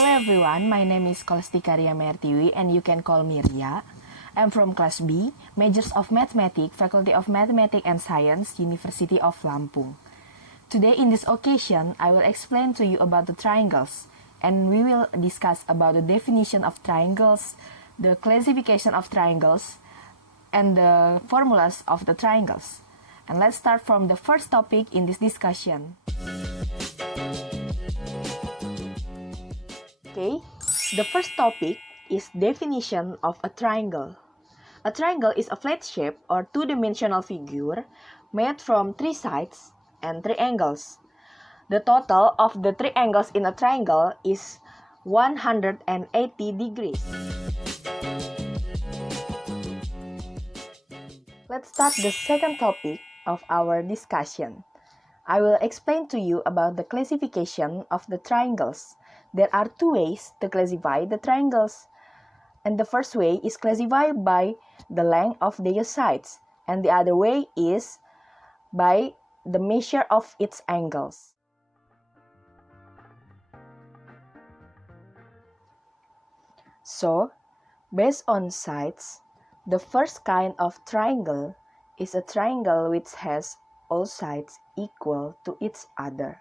Hello everyone, my name is Skolastika Ria Meiartiwi and you can call me Ria. I'm from class B, majors of Mathematics, Faculty of Mathematics and Science, University of Lampung. Today in this occasion, I will explain to you about the triangles, and we will discuss about the definition of triangles, the classification of triangles, and the formulas of the triangles. And let's start from the first topic in this discussion. Okay, the first topic is definition of a triangle. A triangle is a flat shape or two-dimensional figure made from three sides and three angles. The total of the three angles in a triangle is 180 degrees. Let's start the second topic of our discussion. I will explain to you about the classification of the triangles. There are two ways to classify the triangles. And the first way is classified by the length of their sides, and the other way is by the measure of its angles. So, based on sides, the first kind of triangle is a triangle which has all sides equal to each other.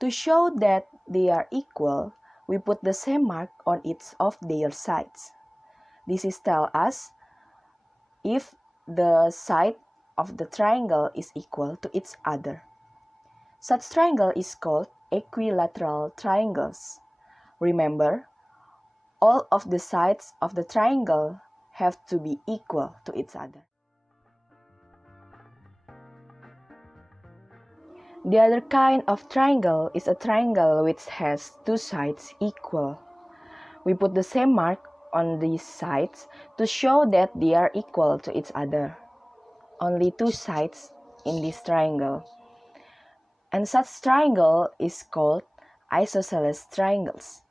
To show that they are equal, we put the same mark on each of their sides. This is tell us if the side of the triangle is equal to each other. Such triangle is called equilateral triangles. Remember, all of the sides of the triangle have to be equal to each other. The other kind of triangle is a triangle which has two sides equal. We put the same mark on these sides to show that they are equal to each other. Only two sides in this triangle. And such triangle is called isosceles triangles.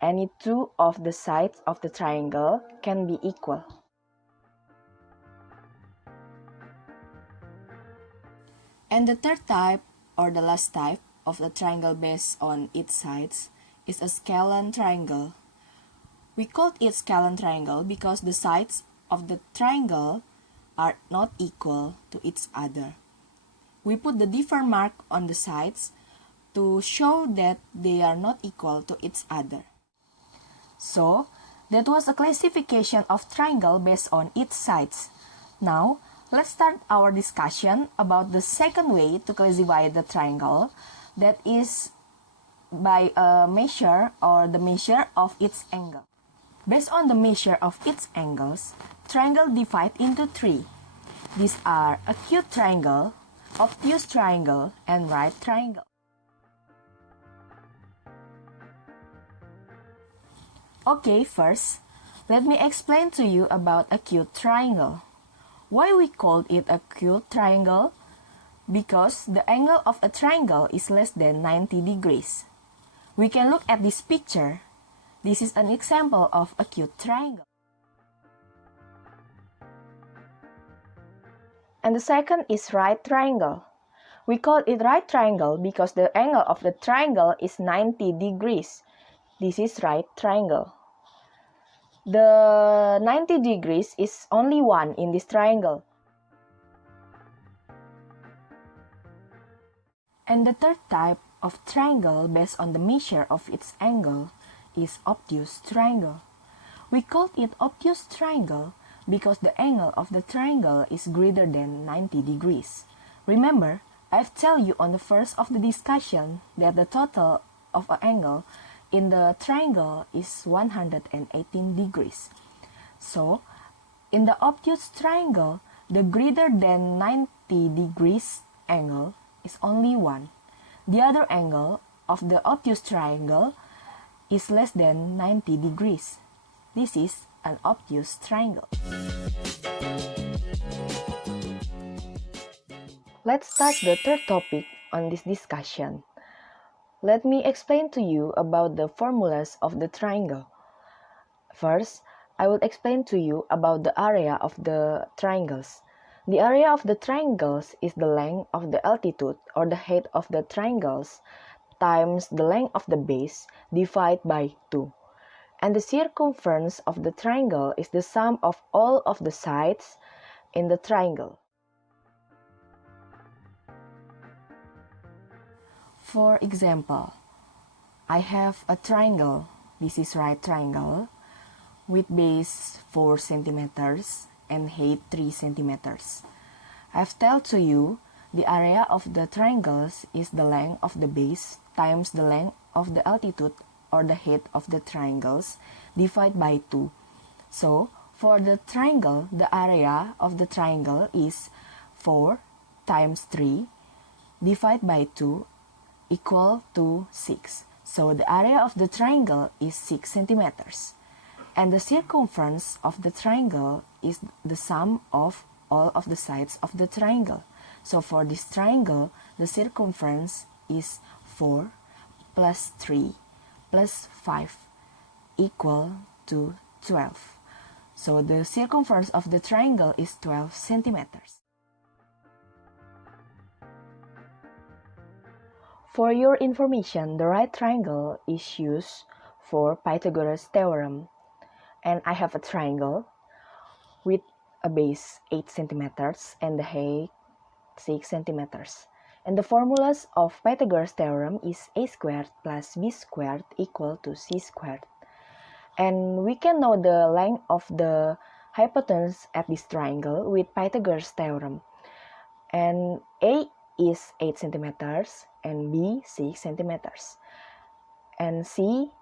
Any two of the sides of the triangle can be equal. And the third type, or the last type, of the triangle based on its sides is a scalene triangle. We called it scalene triangle because the sides of the triangle are not equal to each other. We put the different mark on the sides to show that they are not equal to each other. So, that was a classification of triangle based on its sides. Now, let's start our discussion about the second way to classify the triangle, that is by a measure or the measure of its angle. Based on the measure of its angles, triangle divide into three. These are acute triangle, obtuse triangle, and right triangle. Okay, first, let me explain to you about acute triangle. Why we called it acute triangle? Because the angle of a triangle is less than 90 degrees. We can look at this picture. This is an example of acute triangle. And the second is right triangle. We call it right triangle because the angle of the triangle is 90 degrees. This is right triangle. The 90 degrees is only one in this triangle. And the third type of triangle based on the measure of its angle is obtuse triangle. We called it obtuse triangle because the angle of the triangle is greater than 90 degrees. Remember, I've told you on the first of the discussion that the total of an angle in the triangle is 118 degrees. So, in the obtuse triangle, the greater than 90 degrees angle is only one. The other angle of the obtuse triangle is less than 90 degrees. This is an obtuse triangle. Let's start the third topic on this discussion. Let me explain to you about the formulas of the triangle. First, I will explain to you about the area of the triangles. The area of the triangles is the length of the altitude or the height of the triangles times the length of the base divided by 2. And the circumference of the triangle is the sum of all of the sides in the triangle. For example, I have a triangle, this is right triangle, with base 4 centimeters and height 3 centimeters. I've told to you the area of the triangles is the length of the base times the length of the altitude or the height of the triangles divided by 2. So, for the triangle, the area of the triangle is 4 times 3 divided by 2 equal to 6. So, the area of the triangle is 6 centimeters. And the circumference of the triangle is the sum of all of the sides of the triangle. So for this triangle, the circumference is 4 plus 3 plus 5 equal to 12. So the circumference of the triangle is 12 centimeters. For your information, the right triangle is used for Pythagoras theorem. And I have a triangle with a base 8 centimeters and the height 6 centimeters. And the formulas of Pythagoras theorem is a squared plus b squared equal to c squared. And we can know the length of the hypotenuse at this triangle with Pythagoras theorem. And A is 8 centimeters and B 6 centimeters. And C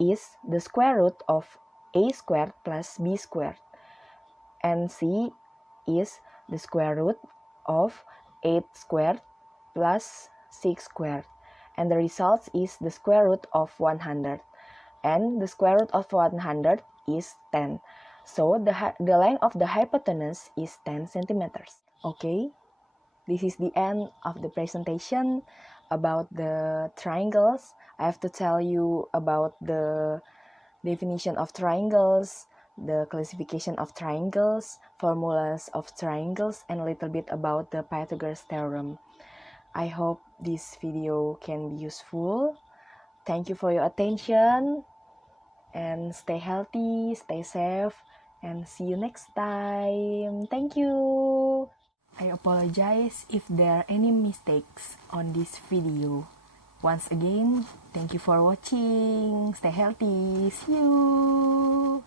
is the square root of A squared plus B squared. And C is the square root of 8 squared plus 6 squared. And the result is the square root of 100. And the square root of 100 is 10. So the length of the hypotenuse is 10 centimeters. Okay, this is the end of the presentation about the triangles. I have to tell you about the definition of triangles, the classification of triangles, formulas of triangles, and a little bit about the Pythagoras theorem. I hope this video can be useful. Thank you for your attention, and stay healthy, stay safe, and see you next time. Thank you. I apologize if there are any mistakes on this video. Once again, thank you for watching. Stay healthy. See you.